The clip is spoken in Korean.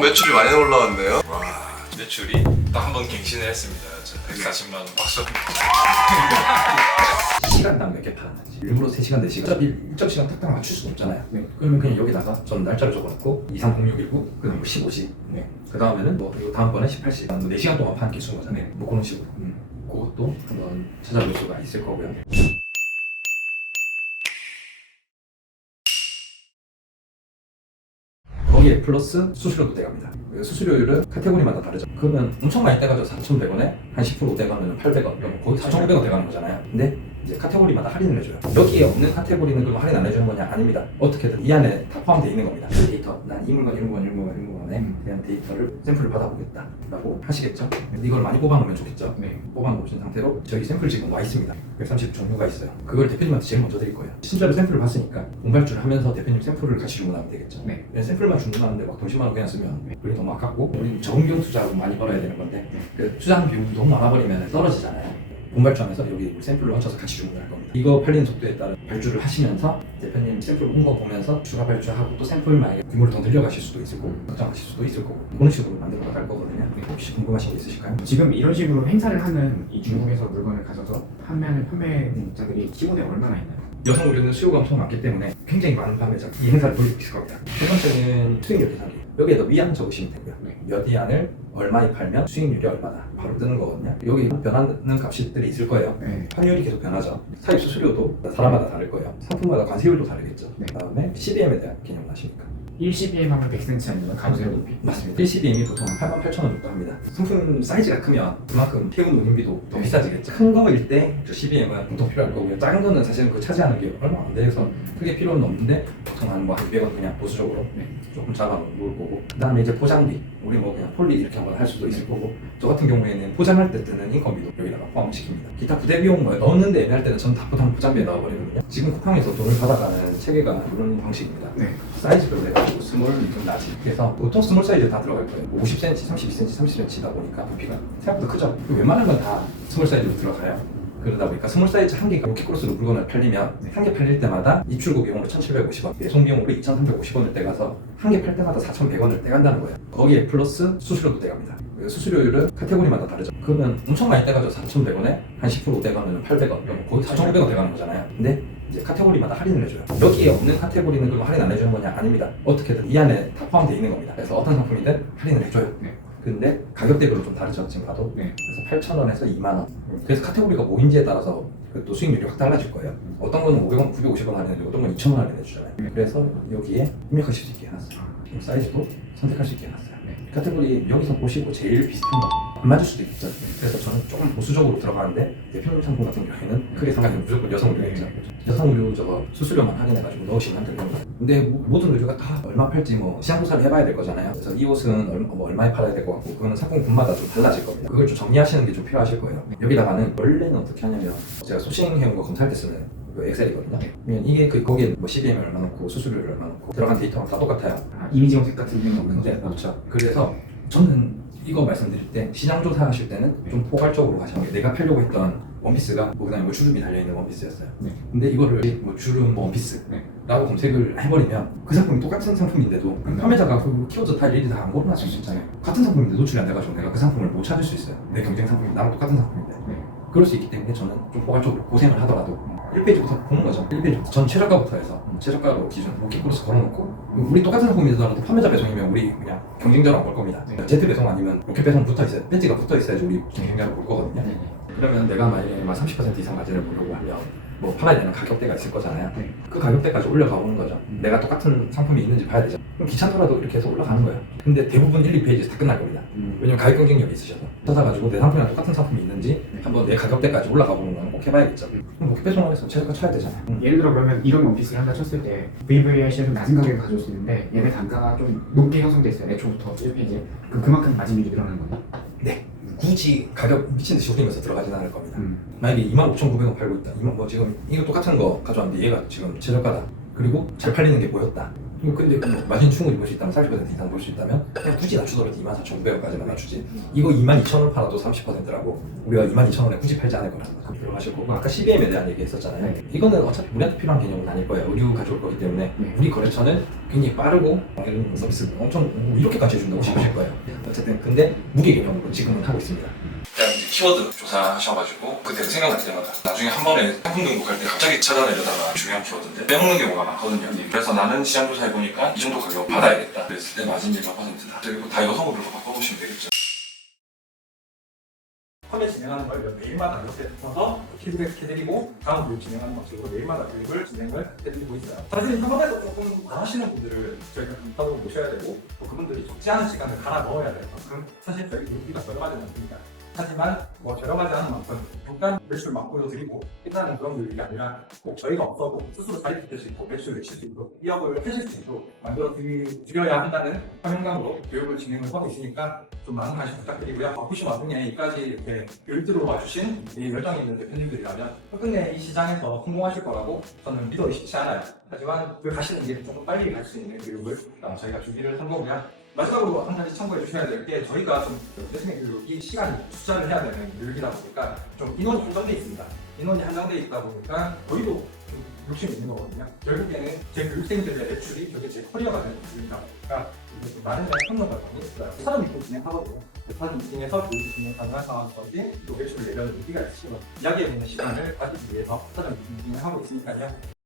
매출이 많이 올라왔네요. 와, 매출이 딱 한 번 갱신을 했습니다. 140만 원 박수. 시간당 몇 개 팔았는지 일부러 3시간, 4시간 어차피 일정 시간 탁탁 맞출 수는 없잖아요. 그러면 그냥 여기다가 전 날짜를 적어놓고 230619 그다음 15시 그 다음에는 뭐 이거 다음번에 18시 4시간 동안 파는 게 쓰는 거잖아요. 뭐 그런 식으로 그것도 한번 찾아볼 수가 있을 거고요. 거기에 플러스 수수료도 떼갑니다. 수수료율은 카테고리마다 다르죠. 그러면 엄청 많이 떼가죠. 4,100원에 한 10% 떼가면 800원, 그럼 거의 4,500원 떼가는 거잖아요. 근데 이제 카테고리마다 할인을 해줘요. 여기에 없는 카테고리는 그럼 할인 안 해주는 거냐? 아닙니다. 어떻게든 이 안에 다 포함되어 있는 겁니다. 그 데이터, 난 이 물건에 대한 데이터를 샘플을 받아보겠다 라고 하시겠죠. 이걸 많이 뽑아놓으면 좋겠죠. 뽑아놓으신 상태로 저희 샘플 지금 와 있습니다. 130 종류가 있어요. 그걸 대표님한테 제일 먼저 드릴 거예요. 실제로 샘플을 봤으니까 공발주를 하면서 대표님 샘플을 같이 주문하면 되겠죠. 그냥 샘플만 주문하는데 막 돈 10만 원 그냥 쓰면 우리 너무 아깝고 우리 저금경 투자하고 많이 벌어야 되는 건데 그 투자하는 비용이 너무 많아버리면 떨어지잖아요. 공발주하면서 여기 샘플을 얹혀서 같이 주문할 겁니다. 이거 팔리는 속도에 따라 발주를 하시면서 대표님 샘플 홍보 보면서 추가 발주하고 또 샘플 만약에 규모를 더 늘려가실 수도 있을 거고 확장하실 수도 있을 거고 그런 식으로 만들어 나갈 거거든요. 혹시 궁금하신 게 있으실까요? 지금 이런 식으로 행사를 하는 이 중국에서 물건을 가져서 판매하는 판매자들이 기본에 얼마나 있나요? 여성 의류는 수요가 엄청 많기 때문에 굉장히 많은 판매자 이 행사를 돌리고 있을 겁니다. 첫 번째는 수익률 계산기. 여기에다 위안 적으시면 되고요. 몇 위안을 얼마에 팔면 수익률이 얼마다 바로 뜨는 거거든요. 여기 변하는 값들이 있을 거예요. 환율이 계속 변하죠. 사입 수수료도 사람마다 다를 거예요. 상품마다 관세율도 다르겠죠. 그다음에 CDM에 대한 개념을 아십니까? 1cbm 하면 100cm 아니면 감세로 높이? 맞습니다. 1CDM이 보통 88,000원 정도 합니다. 상품 사이즈가 크면 그만큼 태운 운임비도 더 비싸지겠죠. 큰 거일 때 CBM은 보통 필요할 거고요. 작은 거는 사실은 그 차지하는 게 얼마 안 돼서 크게 필요는 없는데 보통 한 200원 그냥 보수적으로 조금 잡아 놓을 거고 그 다음에 이제 포장비 우리 뭐 그냥 폴리 이렇게 한번 할 수도 있을 거고 저 같은 경우에는 포장할 때 뜨는 인건비도 여기다가 포함시킵니다. 기타 부대 비용 뭐 넣는데 애매할 때는 전 다 포장비에 넣어버리거든요. 지금 쿠팡에서 돈을 받아가는 체계가 이런 방식입니다. 사이즈별로 해가지고 스몰, 좀 라지 그래서 보통 스몰 사이즈 다 들어갈 거예요. 50cm, 32cm, 30cm다 보니까 부피가 생각보다 크죠. 웬만한 건 다 스몰 사이즈로 들어가요. 그러다 보니까 스몰 사이즈 한 개가 로켓크로스로 물건을 팔리면 한 개 팔릴 때마다 입출고 비용으로 1,750원, 배송 비용으로 2,350원을 떼가서 한 개 팔 때마다 4,100원을 떼간다는 거예요. 거기에 플러스 수수료도 떼갑니다. 수수료율은 카테고리마다 다르죠. 그러면 엄청 많이 떼가죠. 4,100원에 한 10% 떼가면 800원, 그럼 거의 4,500원 떼가는 거잖아요. 근데 이제 카테고리마다 할인을 해줘요. 여기에 없는 카테고리는 그럼 할인 안 해주는 거냐? 아닙니다. 어떻게든 이 안에 다 포함되어 있는 겁니다. 그래서 어떤 상품이든 할인을 해줘요. 근데 가격대별로 좀 다르죠. 지금 봐도 그래서 8,000원에서 2만원. 그래서 카테고리가 뭐인지에 따라서 또 수익률이 확 달라질 거예요. 어떤 거는 500원, 950원 할인해주고 어떤 건 2,000원 할인해주잖아요. 그래서 여기에 입력하실 수 있게 해놨어요. 사이즈도 선택할 수 있게 해놨어요. 카테고리 여기서 보시고 제일 비슷한 거 안 맞을 수도 있죠. 그래서 저는 조금 보수적으로 들어가는데 대표님 상품 같은 경우에는 크게 상관이 무조건 여성 의류겠죠. 여성 의류 저거 수수료만 할인해가지고 넣으시면 되는 거예요. 근데 모든 의류가 다 얼마 팔지 뭐 시장 조사를 해봐야 될 거잖아요. 그래서 이 옷은 얼마에 팔아야 될 것 같고 그거는 상품군마다 좀 달라질 겁니다. 그걸 좀 정리하시는 게 좀 필요하실 거예요. 여기다가는 원래는 어떻게 하냐면 제가 소싱해온 거 검사할 때 쓰는 그 엑셀이거든요. 그러면 이게 거기에 뭐 CBM을 얼마 넣고 수수료를 얼마 넣고 들어간 데이터가 다 똑같아요. 이미지 검색 같은 경우는 없는 거죠? 네, 그렇죠. 그래서 저는 이거 말씀드릴 때 시장 조사하실 때는 좀 포괄적으로 하시는 게 내가 팔려고 했던 원피스가 뭐 그다음에 뭐 주름이 달려있는 원피스였어요. 근데 이거를 뭐 주름 원피스라고 검색을 해버리면 그 상품이 똑같은 상품인데도 판매자가 그 키워드 다 일일이 다 안 고르놨을 수 있잖아요. 같은 상품인데 노출이 안 돼가지고 내가 그 상품을 못 찾을 수 있어요. 내 경쟁 상품이 나랑 똑같은 상품인데 그럴 수 있기 때문에 저는 좀 포괄적으로 고생을 하더라도 1페이지부터 보는 거죠. 1페이지부터 전 최저가부터 해서 최저가로 기준 로켓크로스 걸어놓고 우리 똑같은 상품이더라도 판매자 배송이면 우리 그냥 경쟁자로 안 볼 겁니다. Z 배송 아니면 로켓 배송 붙어 있어야 배지가 붙어 있어야지 우리 경쟁자로 볼 거거든요. 그러면 내가 만약에 30% 이상 마진을 보려고 하면 뭐 팔아야 되는 가격대가 있을 거잖아요. 그 가격대까지 올려가 보는 거죠. 내가 똑같은 상품이 있는지 봐야 되죠. 그럼 귀찮더라도 이렇게 해서 올라가는 거예요. 근데 대부분 1, 2페이지에서 다 끝날 겁니다. 왜냐면 가격 경쟁력이 있으셔서 찾아가지고 내 상품이랑 똑같은 상품이 있는지 한번 내 가격대까지 올라가 보는 거는 꼭 해봐야겠죠. 그럼 로켓 배송을 해서 최저가 쳐야 되잖아요. 예를 들어 그러면 이런 원피스를 한다 쳤을 때 VVIC는 좀 낮은 가격을 가져올 수 있는데 얘네 단가가 좀 높게 형성돼 있어요. 애초부터 1페이지에 그만큼 마진이 늘어나는 거예요? 네. 굳이 가격 미친듯이 올리면서 들어가진 않을 겁니다. 만약에 25,900원 팔고 있다. 뭐 지금 이거 똑같은 거 가져왔는데 얘가 지금 최저가다. 그리고 잘 팔리는 게 보였다. 근데 마진 충분히 볼 수 있다면 40% 이상 볼 수 있다면 그냥 굳이 낮추더라도 24,900원까지만 낮추지. 이거 22,000원 팔아도 30%라고 우리가 22,000원에 굳이 팔지 않을 거라는 거 들어가실 거고 아까 CBM에 대한 얘기 했었잖아요. 네. 이거는 어차피 우리한테 필요한 개념은 아닐 거예요. 의류 가져올 거기 때문에 우리 거래처는 굉장히 빠르고 이런 서비스 엄청 이렇게까지 해준다고 싶으실 거예요. 어쨌든 근데 무게 개념으로 지금은 하고 있습니다. 그냥 이제 키워드 조사하셔가지고 그때 생각날 때마다 나중에 한 번에 상품 등록할 때 갑자기 찾아내려다가 중요한 키워드인데 빼먹는 경우가 많거든요. 그래서 나는 시장 조사해보니까 이 정도 가격 받아야겠다 그랬을 때 마진율 몇 %다 그리고 다 이거 성업으로 바꿔보시면 되겠죠. 판매 진행하는 걸 매일마다 이렇게 붙어서 피드백 해드리고 다음 교육 진행하는 방식으로 매일마다 교육을 진행을 해드리고 있어요. 사실 협업에서 조금 잘하시는 분들을 저희가 따로 모셔야 되고 또 그분들이 적지 않은 시간을 갈아 넣어야 될 만큼 사실 저희 교육비가 저렴하지 않습니다. 하지만 뭐 저렴하지 않은 만큼 잠깐 매출 막 보여드리고 끝나는 그런 교육이 아니라 꼭 저희가 없어도 스스로 자립될 수 있고 매출 내실 수 있고 기업을 펼칠 수 있도록 만들어 드려야 한다는 사명감으로 교육을 진행을 하고 있으니까 좀 많은 관심 부탁드리고요. 바쁘신 와중에 이까지 이렇게 교육 들어와 주신 이 열정 있는 대표님들이라면 끝내 이 시장에서 성공하실 거라고 저는 믿어 의식치 않아요. 하지만 그 가시는 길을 조금 빨리 갈 수 있는 교육을 저희가 준비를 한 거고요. 마지막으로 한 가지 참고해 주셔야 될 게 저희가 좀 대신에 이 시간이 투자를 해야 되는 교육이다 보니까 좀 인원이 한정돼 있습니다. 인원이 한정돼 있다 보니까 저희도 좀 욕심이 있는 거거든요. 결국에는 제 교육생들의 매출이 저게 제 커리어가 되는 교육이다 보니까 좀 나름의 평론 과정이 있어요. 사전 미팅 진행하거든요. 사전 미팅에서 교육이 진행 가능한 상황까지 또 매출을 내려는 의미가 있으시면 이야기해 보는 시간을 가지기 위해서 사전 미팅 진행을 하고 있으니까요.